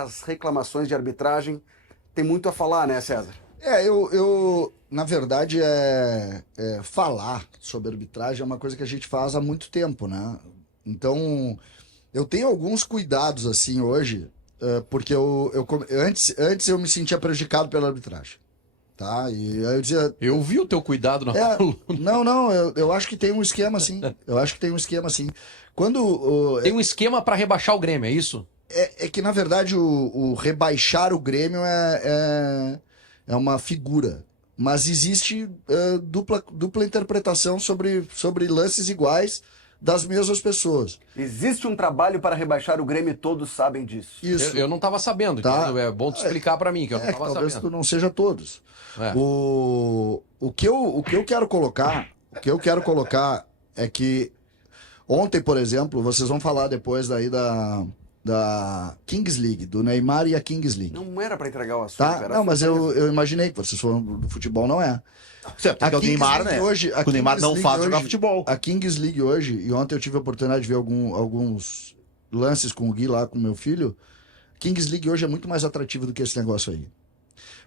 As reclamações de arbitragem tem muito a falar, né, César? Na verdade, falar sobre arbitragem é uma coisa que a gente faz há muito tempo, né? Então, eu tenho alguns cuidados, assim, hoje, porque antes eu me sentia prejudicado pela arbitragem, tá? E aí eu dizia... Eu vi o teu cuidado na coluna. Eu acho que tem um esquema, assim. Tem um esquema para rebaixar o Grêmio, é isso? É que, na verdade, o rebaixar o Grêmio é uma figura. Mas existe dupla interpretação sobre lances iguais das mesmas pessoas. Existe um trabalho para rebaixar o Grêmio e todos sabem disso. Isso. Eu não estava sabendo. Tá. É bom tu explicar para mim, que eu não estava talvez sabendo. tu não seja todos. É. O que eu quero colocar é que ontem, por exemplo, vocês vão falar depois daí da Kings League, do Neymar e a Kings League. Não era para entregar o assunto. Tá? Era Não, mas eu imaginei que vocês foram do futebol, não é. Certo, porque o Neymar, né? O Neymar não faz jogar futebol. A Kings League hoje, e ontem eu tive a oportunidade de ver alguns lances com o Gui lá, com meu filho. Kings League hoje é muito mais atrativo do que esse negócio aí.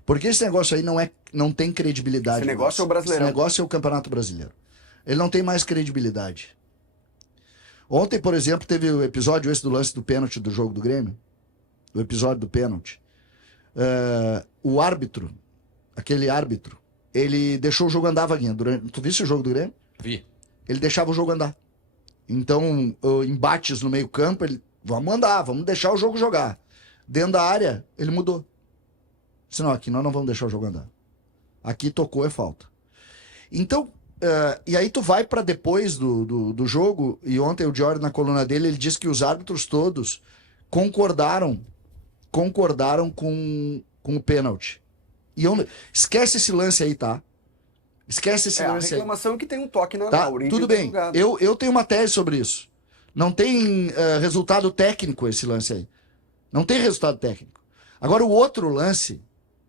Porque esse negócio aí não tem credibilidade. Esse negócio é o Brasileirão. Esse negócio é o Campeonato Brasileiro. Ele não tem mais credibilidade. Ontem, por exemplo, teve o episódio esse do lance do pênalti do jogo do Grêmio. O episódio do pênalti. O árbitro, aquele árbitro, ele deixou o jogo andar, Vaguinha. Tu viste o jogo do Grêmio? Vi. Ele deixava o jogo andar. Então, embates no meio campo, vamos andar, vamos deixar o jogo jogar. Dentro da área, ele mudou. Disse, não, aqui nós não vamos deixar o jogo andar. Aqui tocou, é falta. Então, e aí tu vai para depois do jogo, e ontem o Jordan, na coluna dele, ele disse que os árbitros todos concordaram com o pênalti. Esquece esse lance aí, tá? Esquece esse lance aí. A reclamação é que tem um toque na Tá? origem Tudo do bem. jogado. Eu tenho uma tese sobre isso. Não tem resultado técnico esse lance aí. Não tem resultado técnico. Agora o outro lance,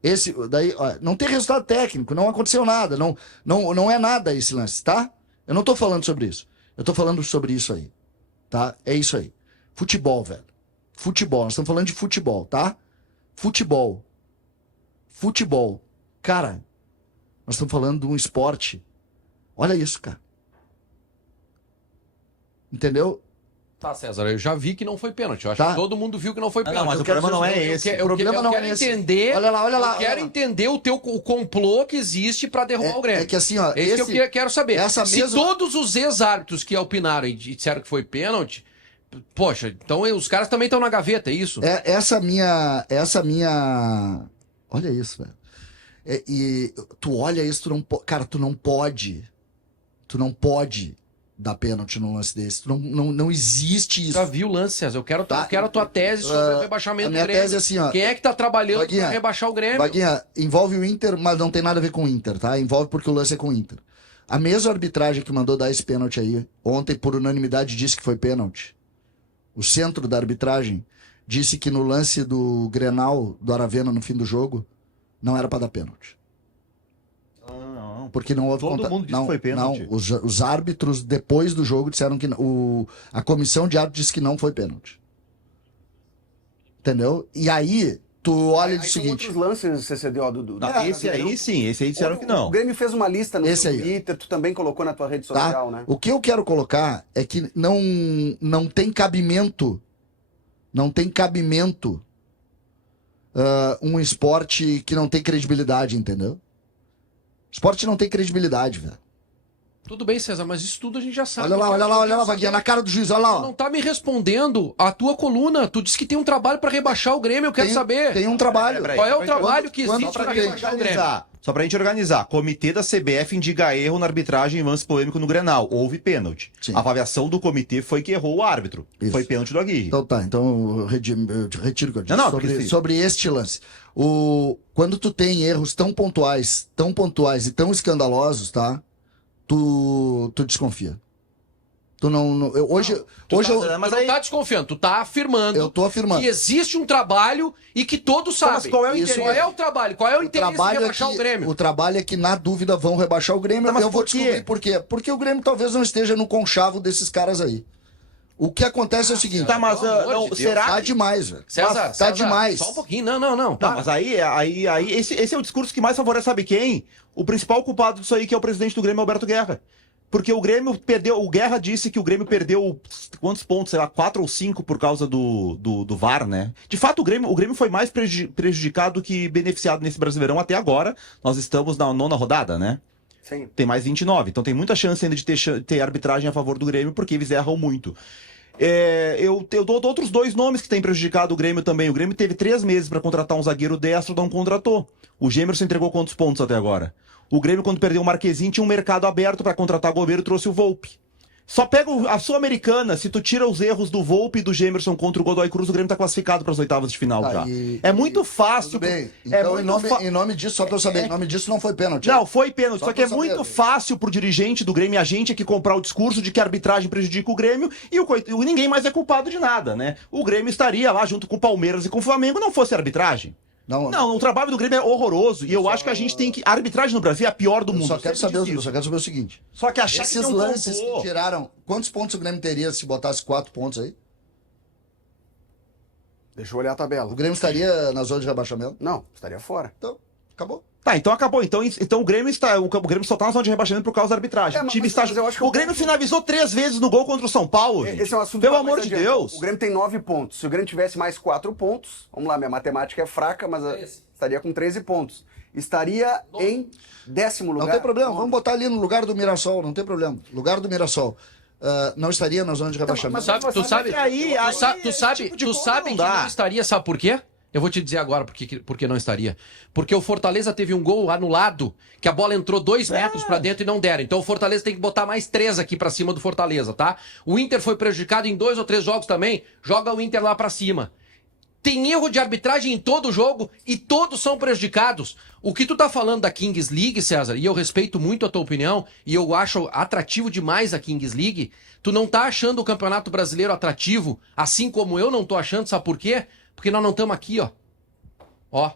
esse daí, não tem resultado técnico, não aconteceu nada, não é nada esse lance, tá? Eu não tô falando sobre isso. Eu tô falando sobre isso aí, tá? É isso aí. Futebol, velho. Futebol, nós estamos falando de futebol, tá? Futebol. Cara, nós estamos falando de um esporte. Olha isso, cara. Entendeu? Tá, César, eu já vi que não foi pênalti. Eu acho Tá. que todo mundo viu que não foi pênalti. Não, mas o problema não é esse. Eu quero entender. Olha lá. Eu quero entender o complô que existe pra derrubar o Grêmio. É que assim, ó. É isso que eu quero saber. Se mesma... todos os ex-árbitros que opinaram e disseram que foi pênalti, poxa, então os caras também estão na gaveta, é isso? Essa minha. Olha isso, velho. E tu olha isso, tu não cara, tu não pode dar pênalti num lance desse. Não existe isso. Já vi o lance, César. Eu quero a tua tese sobre o rebaixamento a minha do Grêmio. tese é assim, ó. Quem é que tá trabalhando Vaguinha, pra rebaixar o Grêmio? Vaguinha, envolve o Inter, mas não tem nada a ver com o Inter, tá? Envolve porque o lance é com o Inter. A mesma arbitragem que mandou dar esse pênalti aí, ontem, por unanimidade, disse que foi pênalti. O centro da arbitragem disse que no lance do Grenal, do Aravena, no fim do jogo, não era pra dar pênalti. Não. Porque não houve Todo mundo disse que foi pênalti. Não, os árbitros, depois do jogo, disseram que a comissão de árbitros disse que não foi pênalti. Entendeu? E aí, tu olha o seguinte... Tem outros lances, CCDO, do Esse aí sim, esse aí disseram que não. O Grêmio fez uma lista no Esse aí. Twitter, tu também colocou na tua rede Tá? social, né? O que eu quero colocar é que não tem cabimento, um esporte que não tem credibilidade, entendeu? Esporte não tem credibilidade, velho. Tudo bem, César, mas isso tudo a gente já sabe. Olha lá, Vaguinha, na cara do juiz, olha lá, Tu ó. não tá me respondendo a tua coluna. Tu disse que tem um trabalho pra rebaixar o Grêmio, eu quero saber. Tem um trabalho. Peraí. Qual é o trabalho que quando- existe só pra pra rebaixar o Grêmio? Só pra gente organizar. Comitê da CBF indica erro na arbitragem em lance polêmico no Grenal. Houve pênalti. Sim. A avaliação do comitê foi que errou o árbitro. Isso. Foi pênalti do Aguirre. Então tá, então eu retiro o que eu disse Não, porque sobre este lance. Quando tu tem erros tão pontuais e tão escandalosos, tá? Tu desconfia. Tu não. Hoje Mas Tu não aí... tá desconfiando, tu tá afirmando eu tô afirmando. que existe um trabalho e que todos sabem. Mas qual é o Isso. interesse? Qual é o trabalho? Qual é o interesse de trabalho rebaixar o Grêmio? O trabalho é que, na dúvida, vão rebaixar o Grêmio. Tá, mas eu vou por quê? descobrir por quê. Porque o Grêmio talvez não esteja no conchavo desses caras aí. O que acontece é o seguinte. Tá, mas Pelo amor não, de Deus. será Tá que... demais, velho. César, Tá demais. Só um pouquinho. Não. Não, mas aí esse é o discurso que mais favorece, sabe quem? O principal culpado disso aí, que é o presidente do Grêmio, Alberto Guerra. Porque o Grêmio perdeu, o Guerra disse que o Grêmio perdeu quantos pontos, sei lá, 4 ou 5 por causa do VAR, né? De fato, o Grêmio foi mais prejudicado que beneficiado nesse Brasileirão até agora. Nós estamos na 9ª rodada, né? Sim. Tem mais 29, então tem muita chance ainda de ter arbitragem a favor do Grêmio, porque eles erram muito. Eu dou outros 2 nomes que têm prejudicado o Grêmio também. O Grêmio teve 3 meses para contratar um zagueiro destro, não contratou. O Gemerson entregou quantos pontos até agora? O Grêmio, quando perdeu o Marquezinho, tinha um mercado aberto para contratar goleiro e trouxe o Volpe. Só pega a Sul-Americana, se tu tira os erros do Volpe e do Gemerson contra o Godoy Cruz, o Grêmio tá classificado para as oitavas de final já. É muito fácil. Tudo bem. É Então, muito em nome disso, só pra eu saber, em nome disso não foi pênalti. Não, foi pênalti. Só que é pra eu muito saber. fácil pro dirigente do Grêmio e a gente aqui comprar o discurso de que a arbitragem prejudica o Grêmio e ninguém mais é culpado de nada, né? O Grêmio estaria lá junto com o Palmeiras e com o Flamengo, não fosse a arbitragem. Não, o trabalho do Grêmio é horroroso. E eu acho que a gente tem que. A arbitragem no Brasil é a pior do mundo. Eu só quero saber o seguinte. Só que achar que Esses tem um lances complô. que tiraram. Quantos pontos o Grêmio teria se botasse 4 pontos aí? Deixa eu olhar a tabela. O Grêmio estaria na zona de rebaixamento? Não, estaria fora. Então, acabou. Tá, então acabou. Então o Grêmio só tá na zona de rebaixamento por causa da arbitragem. Mas- O time mas- está. mas eu acho que O Grêmio finalizou 3 vezes no gol contra o São Paulo. gente. Esse é um assunto Pelo que vai amor mais de adiante. Deus. O Grêmio tem 9 pontos. Se o Grêmio tivesse mais 4 pontos, vamos lá, minha matemática é fraca, mas estaria com 13 pontos. Estaria em 10º lugar. Não tem problema, Nove. vamos botar ali no lugar do Mirassol, não tem problema. Lugar do Mirassol. Não estaria na zona de rebaixamento. Tu sabe esse tipo de tu coisa sabe não que dá. não estaria, sabe por quê? Eu vou te dizer agora por que não estaria. Porque o Fortaleza teve um gol anulado, que a bola entrou 2 metros pra dentro e não deram. Então o Fortaleza tem que botar mais 3 aqui pra cima do Fortaleza, tá? O Inter foi prejudicado em 2 ou 3 jogos também, joga o Inter lá pra cima. Tem erro de arbitragem em todo jogo e todos são prejudicados. O que tu tá falando da Kings League, César, e eu respeito muito a tua opinião, e eu acho atrativo demais a Kings League, tu não tá achando o Campeonato Brasileiro atrativo, assim como eu não tô achando, sabe por quê? Porque nós não estamos aqui, ó. Ó.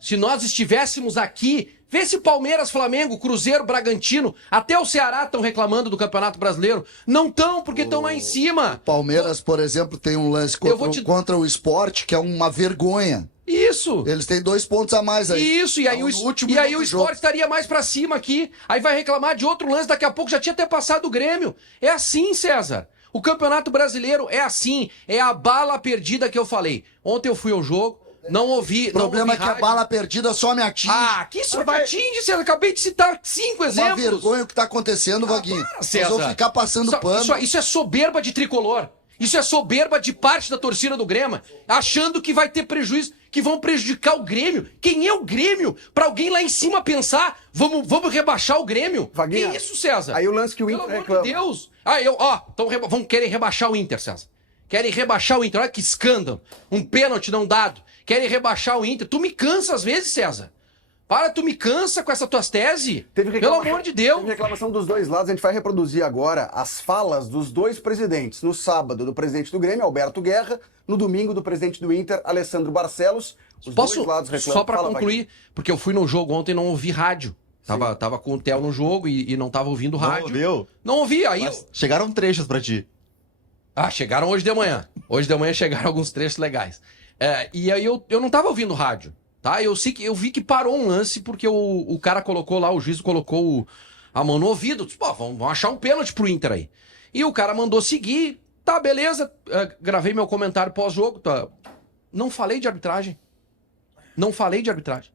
Se nós estivéssemos aqui, vê se Palmeiras, Flamengo, Cruzeiro, Bragantino, até o Ceará estão reclamando do Campeonato Brasileiro. Não estão, porque estão lá em cima. Palmeiras, por exemplo, tem um lance contra o Sport, que é uma vergonha. Isso. Eles têm 2 pontos a mais aí. Isso, e aí, No último e aí minuto o do jogo. Sport estaria mais pra cima aqui. Aí vai reclamar de outro lance, daqui a pouco já tinha até passado o Grêmio. É assim, César. O Campeonato Brasileiro é assim. É a bala perdida que eu falei. Ontem eu fui ao jogo, não ouvi. O problema é que a rádio. bala perdida só me atinge. Ah, que isso me atinge, César. Acabei de citar 5 Uma exemplos. vergonha o que tá acontecendo, Vaguinho. para, Nós César. vamos ficar passando pano. Isso é soberba de tricolor. Isso é soberba de parte da torcida do Grêmio, achando que vai ter prejuízo, que vão prejudicar o Grêmio. Quem é o Grêmio? Pra alguém lá em cima pensar, vamos rebaixar o Grêmio? Vaguinha, Que isso, César? aí o lance que o Pelo Inter amor reclama. de Deus. Vão querer rebaixar o Inter, César. Querem rebaixar o Inter. Olha que escândalo. Um pênalti não dado. Querem rebaixar o Inter. Tu me cansa às vezes, César. Tu me cansa com essa tuas teses. Pelo amor de Deus. Teve reclamação dos dois lados. A gente vai reproduzir agora as falas dos dois presidentes. No sábado, do presidente do Grêmio, Alberto Guerra. No domingo, do presidente do Inter, Alessandro Barcelos. Os dois lados reclamam. Só pra Fala, concluir, porque eu fui no jogo ontem e não ouvi rádio. Tava com o Theo no jogo e não tava ouvindo rádio. Ouviu? Não ouvi, aí... Mas chegaram trechos pra ti. Chegaram hoje de manhã. Hoje de manhã chegaram alguns trechos legais. E aí eu não tava ouvindo rádio, tá? Eu vi que parou um lance porque o cara colocou lá, o juiz colocou a mão no ouvido. Disse, pô, vamos achar um pênalti pro Inter aí. E o cara mandou seguir. Tá, beleza. Gravei meu comentário pós-jogo. Tá. Não falei de arbitragem. Não falei de arbitragem.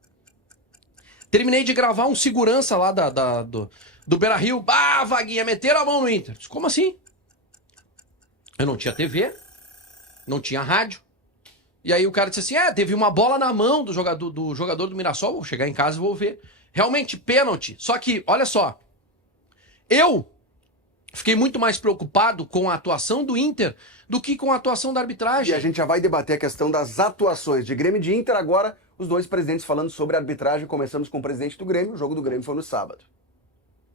Terminei de gravar um segurança lá do Beira-Rio. Vaguinha, meteram a mão no Inter. Disse, como assim? Eu não tinha TV, não tinha rádio. E aí o cara disse assim, teve uma bola na mão do jogador do Mirassol, vou chegar em casa e vou ver. Realmente, pênalti. Só que, olha só, eu fiquei muito mais preocupado com a atuação do Inter do que com a atuação da arbitragem. E a gente já vai debater a questão das atuações de Grêmio e de Inter. Agora, os dois presidentes falando sobre a arbitragem. Começamos com o presidente do Grêmio. O jogo do Grêmio foi no sábado.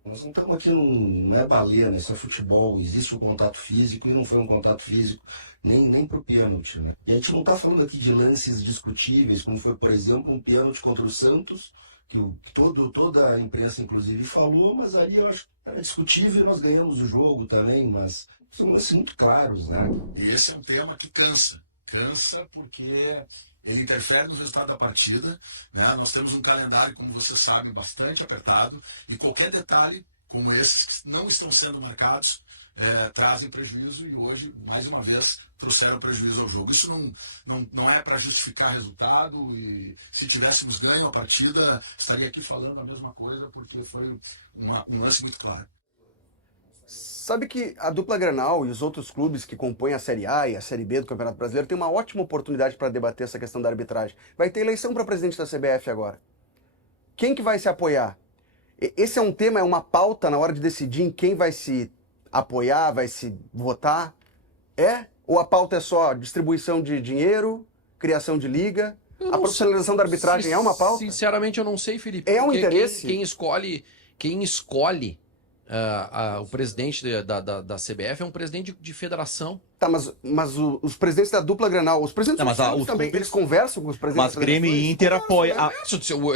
Nós não estamos aqui, não é baleia, isso é futebol, existe um contato físico e não foi um contato físico nem pro pênalti, né? E a gente não está falando aqui de lances discutíveis, como foi, por exemplo, um pênalti contra o Santos, toda a imprensa, inclusive, falou, mas ali eu acho que era discutível, nós ganhamos o jogo também, mas são lances muito claros, né? E esse é um tema que cansa. Cansa porque ele interfere no resultado da partida, né? Nós temos um calendário, como você sabe, bastante apertado, e qualquer detalhe, como esses que não estão sendo marcados, trazem prejuízo, e hoje, mais uma vez, trouxeram prejuízo ao jogo. Isso não é para justificar resultado, e se tivéssemos ganho a partida, estaria aqui falando a mesma coisa, porque foi um lance muito claro. Sabe que a dupla Grenal e os outros clubes que compõem a Série A e a Série B do Campeonato Brasileiro têm uma ótima oportunidade para debater essa questão da arbitragem. Vai ter eleição para presidente da CBF agora. Quem que vai se apoiar? Esse é um tema, é uma pauta na hora de decidir em quem vai se apoiar, vai se votar? Ou a pauta é só distribuição de dinheiro, criação de liga? A profissionalização da arbitragem é uma pauta? Sinceramente, eu não sei, Felipe. É um Porque interesse? Quem escolhe o presidente da CBF é um presidente de federação. Tá, mas os presidentes da dupla Grenal, os presidentes Não, dos mas clubes os também, clubes- eles conversam com os presidentes Mas Grêmio e Inter apoia.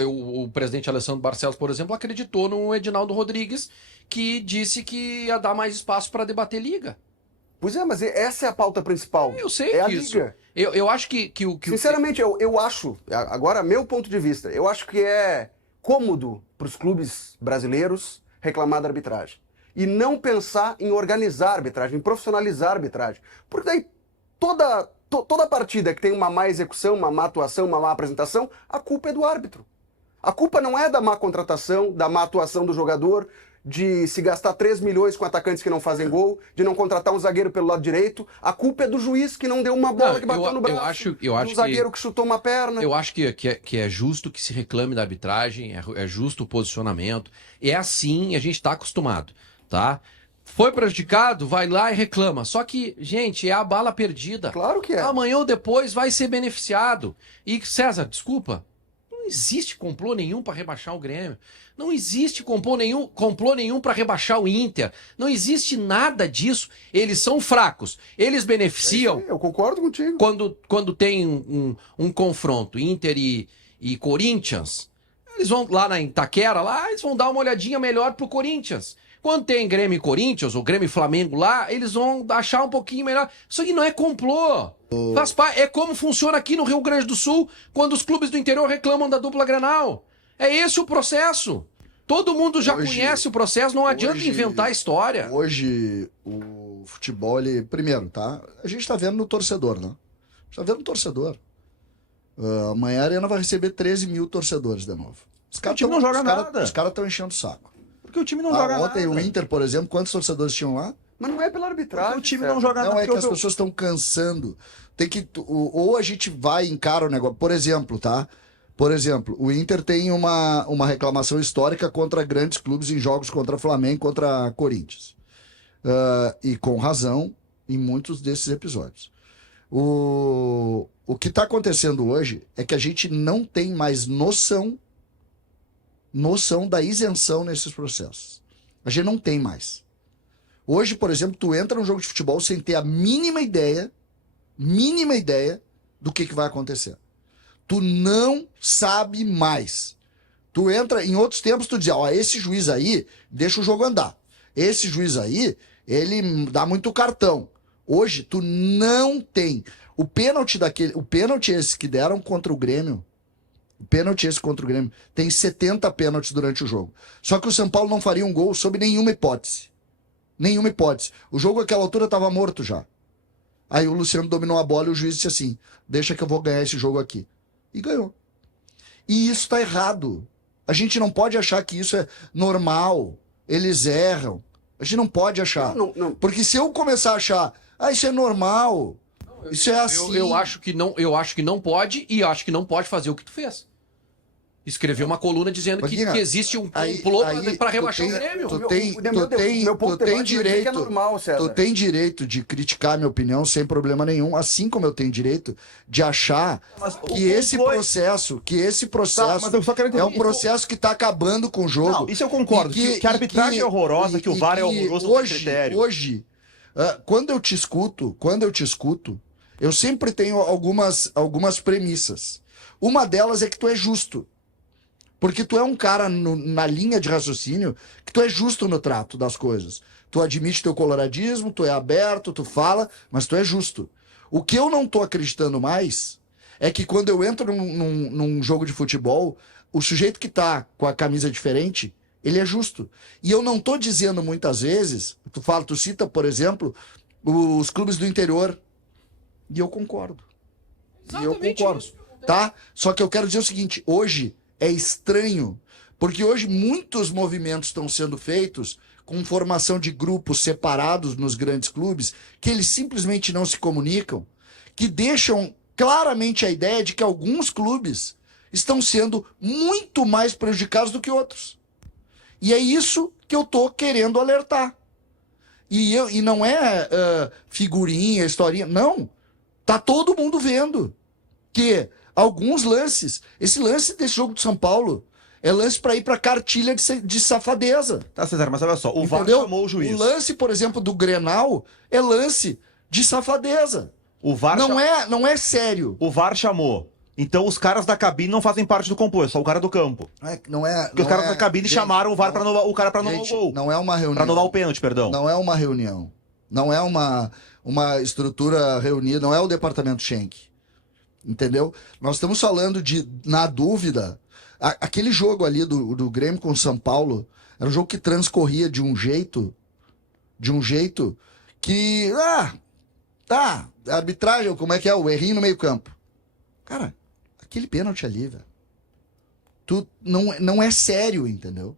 O presidente Alessandro Barcelos, por exemplo, acreditou no Edinaldo Rodrigues, que disse que ia dar mais espaço para debater liga. Pois é, mas essa é a pauta principal. Eu sei é a disso. liga. Eu acho que Sinceramente, eu acho, agora meu ponto de vista, eu acho que é cômodo para os clubes brasileiros reclamar da arbitragem. E não pensar em organizar a arbitragem, em profissionalizar a arbitragem. Porque daí toda partida que tem uma má execução, uma má atuação, uma má apresentação, a culpa é do árbitro. A culpa não é da má contratação, da má atuação do jogador, de se gastar 3 milhões com atacantes que não fazem gol, de não contratar um zagueiro pelo lado direito. A culpa é do juiz que não deu uma bola que bateu no braço, do zagueiro que chutou uma perna. Eu acho que é justo que se reclame da arbitragem, é justo o posicionamento. É assim, a gente está acostumado, tá? Foi prejudicado, vai lá e reclama. Só que, gente, é a bala perdida. Claro que é. Amanhã ou depois vai ser beneficiado. E, César, desculpa, não existe complô nenhum para rebaixar o Grêmio. Não existe complô nenhum para rebaixar o Inter. Não existe nada disso. Eles são fracos. Eles beneficiam. Eu concordo contigo. Quando tem um confronto Inter e Corinthians, eles vão lá na Itaquera, lá, eles vão dar uma olhadinha melhor pro Corinthians. Quando tem Grêmio e Corinthians, ou Grêmio e Flamengo lá, eles vão achar um pouquinho melhor. Isso aqui não é complô. É como funciona aqui no Rio Grande do Sul, quando os clubes do interior reclamam da dupla Grenal. É esse o processo. Todo mundo já conhece o processo, não adianta inventar a história. Hoje, o futebol, primeiro, tá? A gente tá vendo no torcedor, né? A gente tá vendo no torcedor. Amanhã a Arena vai receber 13 mil torcedores de novo. Os caras não joga nada. Os caras estão enchendo o saco. Porque o time não joga nada. Ontem o Inter, por exemplo, quantos torcedores tinham lá? Mas não é pela arbitragem. Porque o time não joga nada. Não, é que as pessoas estão cansando. Tem que, ou a gente vai e encara o negócio. Por exemplo, tá? Por exemplo, o Inter tem uma reclamação histórica contra grandes clubes em jogos contra Flamengo, contra Corinthians. E com razão em muitos desses episódios. O que está acontecendo hoje é que a gente não tem mais noção da isenção nesses processos. A gente não tem mais. Hoje, por exemplo, tu entra num jogo de futebol sem ter a mínima ideia do que vai acontecer. Tu não sabe mais. Tu entra, em outros tempos, tu dizia, esse juiz aí deixa o jogo andar. Esse juiz aí, ele dá muito cartão. Hoje, tu não tem. O pênalti esse que deram contra o Grêmio, tem 70 pênaltis durante o jogo. Só que o São Paulo não faria um gol sob nenhuma hipótese. Nenhuma hipótese. O jogo àquela altura estava morto já. Aí o Luciano dominou a bola e o juiz disse assim, deixa que eu vou ganhar esse jogo aqui. E ganhou. E isso está errado. A gente não pode achar que isso é normal. Eles erram. A gente não pode achar. Não. Porque se eu começar a achar, isso é normal, isso é assim. Eu acho que não pode, e acho que não pode fazer o que tu fez. Escreveu uma coluna dizendo que existe um complô para rebaixar o Grêmio. Tu tem direito, normal, tu tem direito de criticar a minha opinião sem problema nenhum, assim como eu tenho direito de achar que esse processo é um processo que está acabando com o jogo. Não, isso eu concordo, que a arbitragem é horrorosa, que o VAR é horroroso no critério. Hoje, quando eu te escuto, eu sempre tenho algumas premissas. Uma delas é que tu é justo. Porque tu é um cara na linha de raciocínio que tu é justo no trato das coisas. Tu admite teu coloradismo, tu é aberto, tu fala, mas tu é justo. O que eu não tô acreditando mais é que quando eu entro num jogo de futebol, o sujeito que tá com a camisa diferente, ele é justo. E eu não tô dizendo muitas vezes, tu cita, por exemplo, os clubes do interior. E eu concordo. Tá? Só que eu quero dizer o seguinte, hoje é estranho, porque hoje muitos movimentos estão sendo feitos com formação de grupos separados nos grandes clubes, que eles simplesmente não se comunicam, que deixam claramente a ideia de que alguns clubes estão sendo muito mais prejudicados do que outros. E é isso que eu tô querendo alertar. E não é figurinha, historinha, não. Tá todo mundo vendo que alguns lances, esse lance desse jogo de São Paulo, é lance para ir para cartilha de safadeza. Tá, César, mas olha só, o VAR Entendeu? chamou o juiz. O lance, por exemplo, do Grenal é lance de safadeza. O VAR Não é sério. O VAR chamou. Então os caras da cabine não fazem parte do complô, é só o cara do campo. Porque os caras da cabine chamaram o VAR para anular o cara para anular o gol. Não é uma reunião. Para anular o pênalti, perdão. Não é uma reunião. Não é uma estrutura reunida, não é o departamento Schenck. Entendeu? Nós estamos falando de, na dúvida, aquele jogo ali do Grêmio com o São Paulo, era um jogo que transcorria de um jeito que, tá, a arbitragem, como é que é? O errinho no meio campo. Cara, aquele pênalti ali, velho. Não é sério, entendeu?